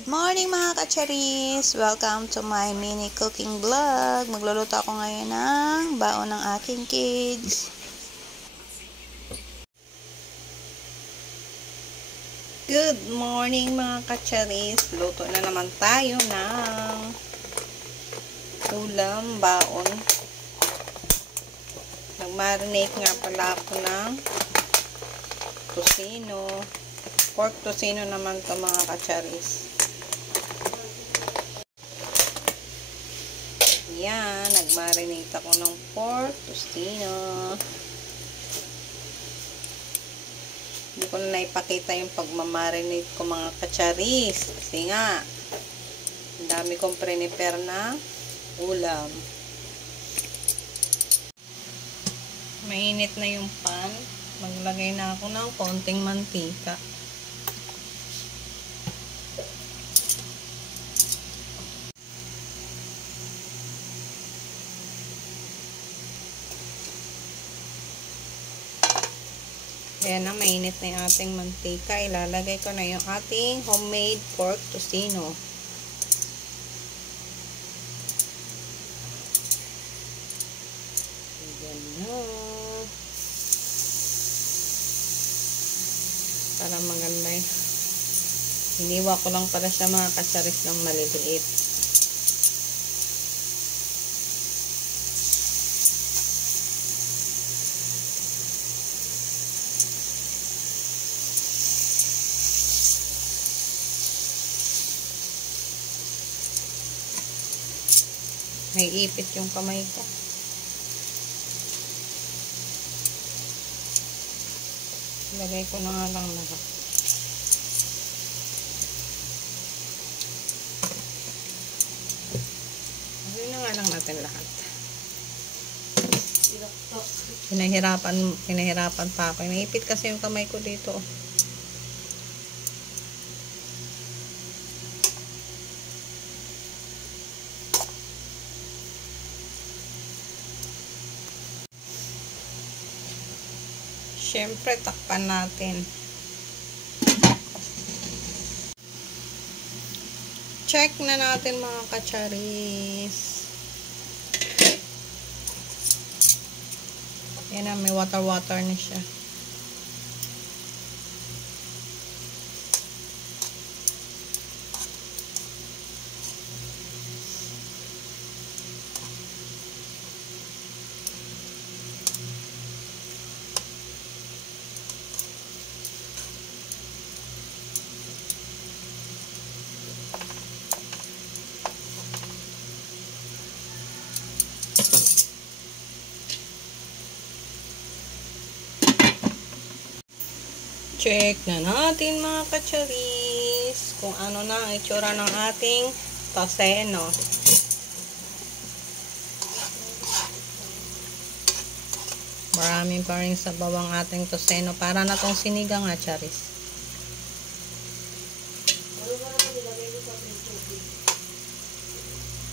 Good morning mga kacharis! Welcome to my mini cooking vlog. Magluluto ako ngayon ng baon ng aking kids. Good morning mga kacharis! Luto na naman tayo ng ulam baon. Nag-marinate nga pala ako ng tosino. Pork tosino naman to mga kacharis. Yan, nag-marinate ako ng pork tosino. Hindi ko na naipakita yung pagmamarinate ko mga kacharis. Kasi nga, ang dami kong prepare na ulam. Mainit na yung pan. Maglagay na ako ng konting mantika. Ayan na, mainit na yung ating mantika. Ilalagay ko na yung ating homemade pork tosino. Ayan na. Para maganda yun. Hiniwa ko lang pala siya mga kacharis ng maliliit. May ipit yung kamay ko. Lagay ko na nga lang lahat. Lagay na nga lang natin lahat. Pinahirapan pa ako. Naipit kasi yung kamay ko dito. Siyempre, takpan natin. Check na natin mga kacharis. Yan na, may water na siya. Check na natin mga kacharis kung ano na ang itsura ng ating tosino. Maraming pa rin sa bawang ating tosino. Para na tong sinigang nga charis.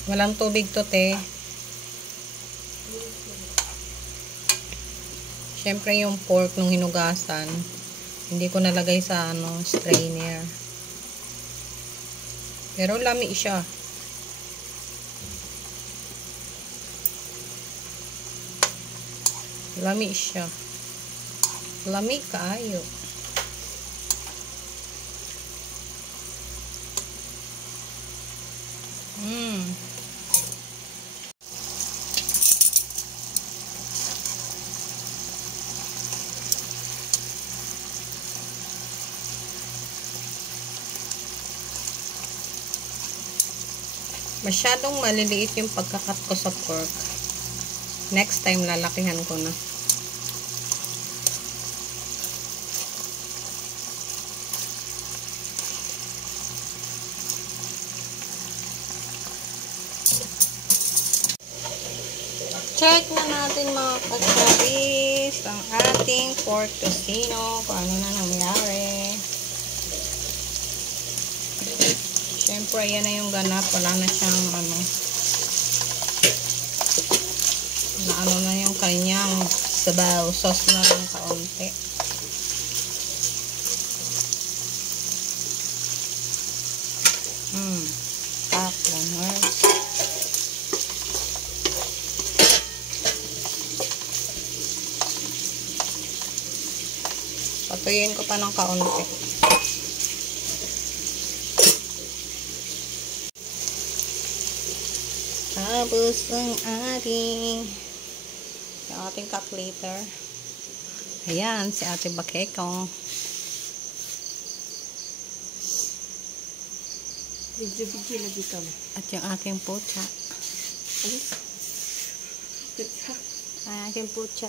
Walang tubig to te. Siyempre yung pork nung hinugasan, hindi ko nalagay sa strainer. Pero lami siya. Lami siya. Lami kaayo. Masyadong maliliit yung pagkakat ko sa pork. Next time, lalakihan ko na. Check na natin mga kacharis ang ating pork tosino. Kung ano na nangyari. Siyempre, ayan na yung ganap. Wala na siyang na yung kanyang sabaw. Sauce na lang kaunti. Kaplaners. Patuyuin ko pa ng kaunti. Tapos ang ating cup later. Ayan, si Ate Bakekong. At yung aking pucha. Ay, aking pucha.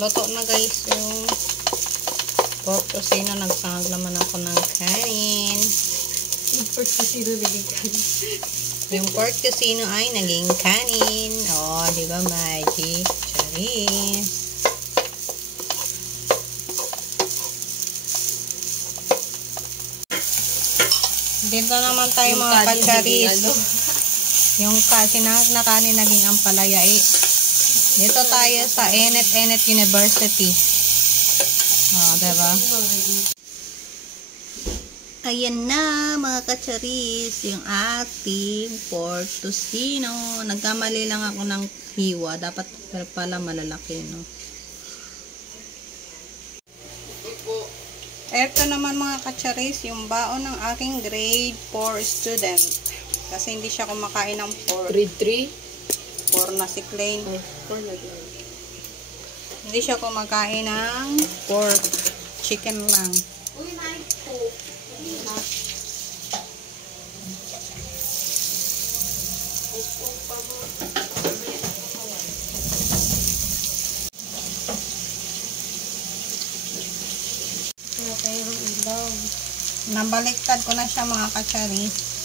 Luto na guys yung pork tocino. Nagsahag naman ako ng kanin. Yung pork tocino naging kanin. Yung pork tocino ay naging kanin. Oh, di ba magic? Charis. Dito naman tayo mga kacharis. Yung sinahag na kanin naging ampalaya eh. Dito tayo sa Enet University. Oh, diba? Ayan na mga kacharis, yung ating pork tocino. Nagkamali lang ako ng hiwa. Dapat pala malalaki, no? Ito naman mga kacharis, yung baon ng aking grade 4 student. Kasi hindi siya kumakain ng pork. Grade 3? 4 na si Klein. 4 na lang. Hindi siya kumakain ng pork. Chicken lang. Uy, nice po. Nabaliktad ko na siya mga kacharis.